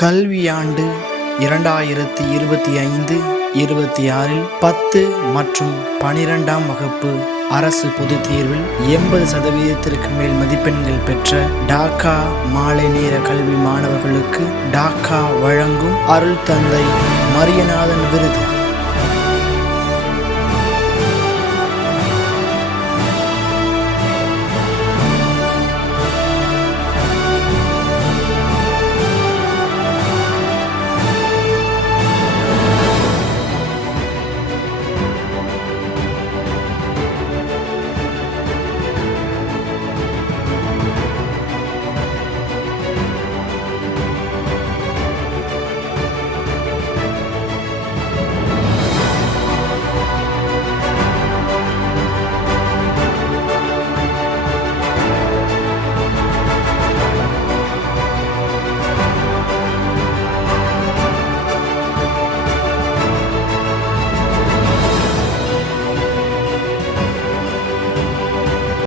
கல்வியாண்டு 2025-26 10 மற்றும் 12ஆம் வகுப்பு அரசு பொதுத் தேர்வில் 80% மேல் மதிப்பெண்கள் பெற்ற டாக்கா மாலை நேர கல்வி மாணவர்களுக்கு டாக்கா வழங்கும் அருள் தந்தை மரியநாதன் விருது